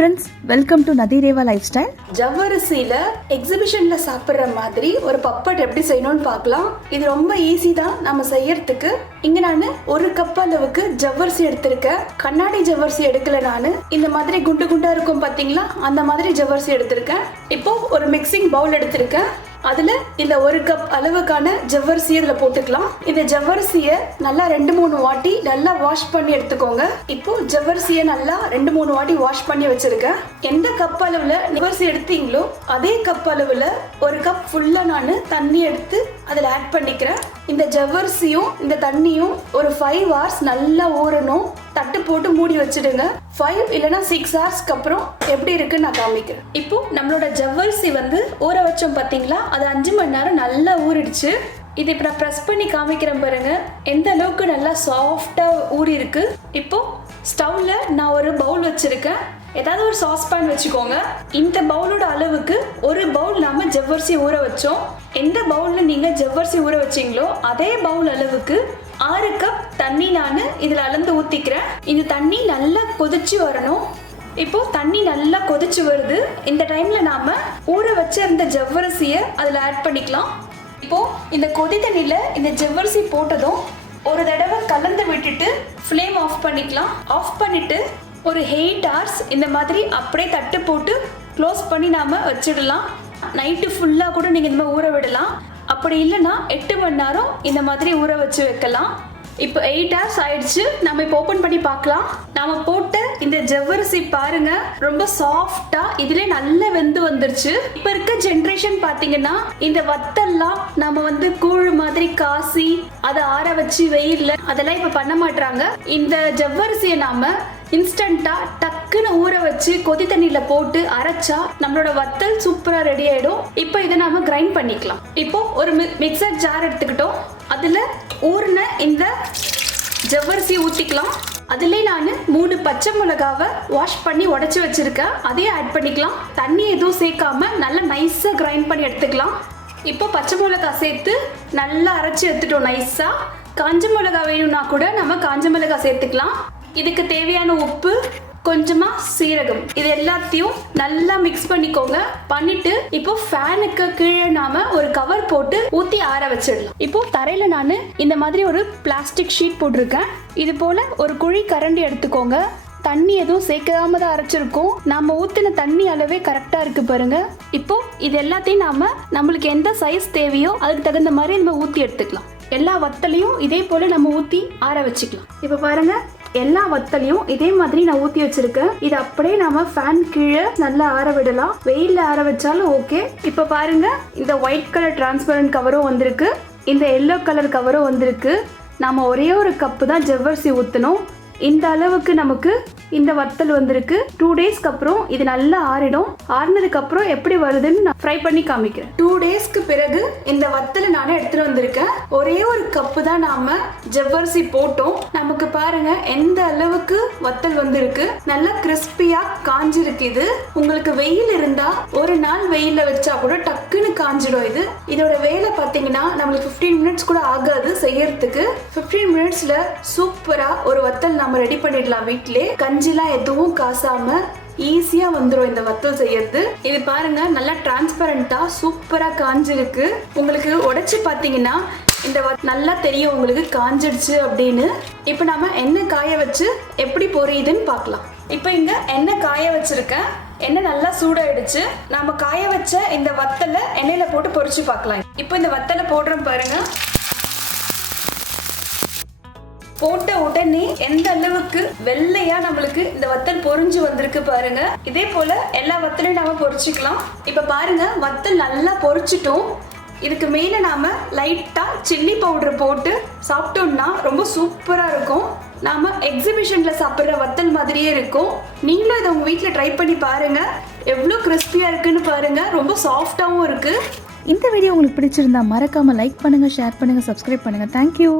Friends welcome to நதிரேவா life style ஜவ்வரிசியில எக்ஸிபிஷன்ல சாப்பிடுற மாதிரி ஒரு பப்பட் எப்படி செய்யணும்னு பார்க்கலாம். இது ரொம்ப ஈஸி தான் நம்ம செய்யறதுக்கு. இங்க நான் ஒரு கப் அளவுக்கு ஜவ்வரிசி எடுத்திருக்கேன். கண்ணாடி ஜவ்வரிசி எடுக்கல நான். இந்த மாதிரி குண்டு குண்டா இருக்கும் பாத்தீங்களா? அந்த மாதிரி ஜவ்வரிசி எடுத்திருக்கேன். இப்போ ஒரு மிக்சிங் பவுல் எடுத்திருக்கேன். அதுல இந்த ஒரு கப் அளவுக்கான ஜவ்வரிசி இதுல போட்டுக்கலாம். இந்த ஜவ்வரிசிய நல்லா ரெண்டு மூணு வாட்டி நல்லா வாஷ் பண்ணி எடுத்துக்கோங்க. இப்போ ஜவ்வரிசிய நல்லா ரெண்டு மூணு வாட்டி வாஷ் பண்ணி வச்சிருக்கேன். எந்த கப் அளவுல ஜவ்வரிசி எடுத்தீங்களோ அதே கப் அளவுல ஒரு கப் ஃபுல்லா நான் தண்ணி எடுத்து அதுல ஆட் பண்ணிக்கிறேன். இந்த ஜவ்வரிசியும் இந்த தண்ணியும் ஒரு ஃபைவ் ஹவர்ஸ் நல்லா ஊறணும். தட்டு போட்டு மூடி வச்சிடுங்க. ஃபைவ் இல்லைன்னா சிக்ஸ் ஹவர்ஸ்க்கு அப்புறம் எப்படி இருக்குன்னு நான் காமிக்கிறேன். இப்போ நம்மளோட ஜவ்வரிசி வந்து ஊற வச்சோம் பார்த்தீங்களா? அது அஞ்சு மணி நேரம் நல்லா ஊறிடுச்சு. இது இப்போ நான் ப்ரெஸ் பண்ணி காமிக்கிறேன் பாருங்க. எந்த அளவுக்கு நல்லா சாஃப்டாக ஊறி இருக்கு இப்போ ஸ்டவ்ல நான் ஒரு பவுல் வச்சிருக்கேன். ஏதாவது ஒரு சாஸ் பேன் வச்சுக்கோங்க. இந்த பவுலோட அளவுக்கு ஒரு பவுல் நாம ஜவ்வரிசி ஊற வச்சோம். எந்த பவுலில் நீங்கள் ஜவ்வரிசி ஊற வச்சீங்களோ அதே பவுல் அளவுக்கு ஆறு கப் தண்ணி நான் இதில் அளந்து ஊற்றிக்கிறேன் இந்த தண்ணி நல்லா கொதிச்சு வரணும். இப்போ தண்ணி நல்லா கொதிச்சு வருது. இந்த டைம்ல நாம ஊற வச்ச இந்த ஜவ்வரிசியை அதில் ஆட் பண்ணிக்கலாம். இப்போ இந்த கொதி தண்ணியில இந்த ஜவ்வரிசி போட்டதும் ஒரு தடவை கலந்து விட்டுட்டு ஃப்ளேம் ஆஃப் பண்ணிக்கலாம். ஆஃப் பண்ணிட்டு ஒரு எயிட் ஹவர்ஸ் இந்த மாதிரி அப்படியே தட்டு போட்டு க்ளோஸ் பண்ணி நாம வச்சிடலாம். நைட்டு ஃபுல்லாக கூட நீங்கள் இந்த மாதிரி ஊற விடலாம். அப்படி இல்லைன்னா எட்டு மணி நேரம் இந்த மாதிரி ஊற வச்சு வைக்கலாம். இப்போ எயிட் ஹவர்ஸ் ஆயிடுச்சு. நம்ம இப்போ ஓப்பன் பண்ணி பார்க்கலாம். நாம போட்ட இந்த ஜவ்வரிசி பாருங்க ரொம்ப சாஃப்டா இதுல நல்ல வெந்து வந்துருச்சு. இப்ப இருக்க ஜென்ரேஷன் பாத்தீங்கன்னா இந்த வத்தெல்லாம் நாம வந்து கூழ் மாதிரி காசி அதை ஆற வச்சு வெயில்ல அதெல்லாம் இப்ப பண்ண மாட்டாங்க இந்த ஜவ்வரிசியை நாம இன்ஸ்டண்டா டக்குன்னு ஊற வச்சு கொதி தண்ணியில போட்டு அரைச்சா நம்மளோட வத்தல் சூப்பரா ரெடி ஆயிடும். இப்போ இதை நாம கிரைண்ட் பண்ணிக்கலாம். இப்போ ஒரு மிக்சர் ஜார் எடுத்துக்கிட்டோம். அதுல ஊறின இந்த ஜவ்வரிசி ஊற்றிக்கலாம் அதுலேயே நான் மூணு பச்சை மிளகாவை வாஷ் பண்ணி உடச்சி வச்சிருக்கேன். அதையும் ஆட் பண்ணிக்கலாம். தண்ணி எதுவும் சேர்க்காம நல்லா நைஸாக கிரைண்ட் பண்ணி எடுத்துக்கலாம். இப்போ பச்சை மிளகா சேர்த்து நல்லா அரைச்சி எடுத்துட்டோம் நைஸாக காஞ்ச மிளகா வேணும்னா கூட நம்ம காஞ்ச மிளகா சேர்த்துக்கலாம். இதுக்கு தேவையான உப்பு கொஞ்சமா சீரகம். இது எல்லாத்தையும் நல்லா மிக்ஸ் பண்ணிக்கோங்க. பண்ணிட்டு இப்போ ஃபேனுக்கு கீழே நாம ஒரு கவர் போட்டு ஊத்தி ஆற வச்சிடலாம். இப்போ தரையில நான் இந்த மாதிரி ஒரு பிளாஸ்டிக் ஷீட் போட்டிருக்கேன். இது போல ஒரு குழி கரண்டி எடுத்துக்கோங்க. தண்ணி எதுவும் சேர்க்காம தான் அரைச்சிருக்கோம். நாம ஊத்தின தண்ணி அளவே கரெக்டா இருக்கு பாருங்க. இப்போ இது எல்லாத்தையும் நாம நம்மளுக்கு எந்த சைஸ் தேவையோ அதுக்கு தகுந்த மாதிரி நம்ம ஊத்தி எடுத்துக்கலாம். எல்லா வத்தலையும் இதே போல நம்ம ஊத்தி ஆற வச்சுக்கலாம். இப்போ பாருங்க எல்லா வத்தலையும் இதே மாதிரி நான் ஊத்தி வச்சிருக்கேன். இது அப்படியே நாம ஃபேன் கீழே நல்லா ஆற விடலாம். வெயில்ல ஆற வச்சாலும் ஓகே இப்போ பாருங்க இந்த ஒயிட் கலர் டிரான்ஸ்பரண்ட் கவரும் வந்திருக்கு. இந்த எல்லோ கலர் கவரும் வந்திருக்கு. நாம ஒரே ஒரு கப்பு தான் ஜவ்வரிசி ஊற்றணும் இந்த அளவுக்கு நமக்கு இந்த வத்தல் வந்திருக்கு. டூ டேஸ்க்கு அப்புறம் இது நல்லா ஆறிடும். ஆறினதுக்கு அப்புறம் எப்படி வருதுன்னு நான் ஃப்ரை பண்ணி காமிக்கிறேன். டூ டேஸ்க்கு பிறகு இந்த வத்தலை நானே எடுத்துட்டு வந்திருக்கேன். ஒரே ஒரு கப்பு தான் நாம ஜவ்வரிசி போட்டோம். நமக்கு பாருங்க எந்த அளவுக்கு வத்தல் வந்திருக்கு. நல்லா கிறிஸ்பியா காஞ்சிருக்கு இது. உங்களுக்கு வெயில் இருந்தா ஒரு நாள் வெயில்ல வச்சா கூட டக்குன்னு காஞ்சிடும் இது. இதோட வேலை பார்த்தீங்கன்னா நம்மளுக்கு 15 மினிட்ஸ் கூட ஆகாது செய்யறதுக்கு. 15 மினிட்ஸ்ல சூப்பரா ஒரு வத்தல் நம்ம ரெடி பண்ணிடலாம் வீட்டிலே. கஞ்சிலாம் எதுவும் காசாம ஈஸியா வந்துடும் இந்த வத்தல் செய்யறது. இது பாருங்க நல்லா டிரான்ஸ்பரண்டா சூப்பரா காஞ்சிருக்கு. உங்களுக்கு உடைச்சு பார்த்தீங்கன்னா இந்த வத்- நல்லா தெரியும் உங்களுக்கு காஞ்சிடுச்சு அப்படின்னு. இப்போ நாம எண்ணெய் காய வச்சு எப்படி பொரியுதுன்னு பார்க்கலாம். இப்போ இங்க எண்ணெய் காய வச்சிருக்கேன். எண்ணெய் நல்லா சூடாயிடுச்சு. நாம காய வச்ச இந்த வத்தலை எண்ணெயில போட்டு பொரிச்சு பார்க்கலாம். இப்போ இந்த வத்தலை போடுறோம் பாருங்க. போட்ட உடனே எந்த அளவுக்கு வெள்ளையா நம்மளுக்கு இந்த வத்தல் பொரிஞ்சு வந்திருக்கு பாருங்க. இதே போல எல்லா வத்தலையும் நாம பொறிச்சுக்கலாம். இப்ப பாருங்க வத்தல் நல்லா பொரிச்சிட்டோம் இதுக்கு மேல நாம லைட்டா சில்லி பவுடர் போட்டு சாப்பிட்டோம்னா ரொம்ப சூப்பரா இருக்கும். நாம எக்ஸிபிஷன்ல சாப்பிடுற வத்தல் மாதிரியே இருக்கும். நீங்களும் இதை உங்க வீட்டில் ட்ரை பண்ணி பாருங்க. எவ்வளோ கிறிஸ்பியா இருக்குன்னு பாருங்க. ரொம்ப சாஃப்டாவும் இருக்கு. இந்த வீடியோ உங்களுக்கு பிடிச்சிருந்தா மறக்காம லைக் பண்ணுங்க ஷேர் பண்ணுங்க சப்ஸ்கிரைப் பண்ணுங்க. தேங்க்யூ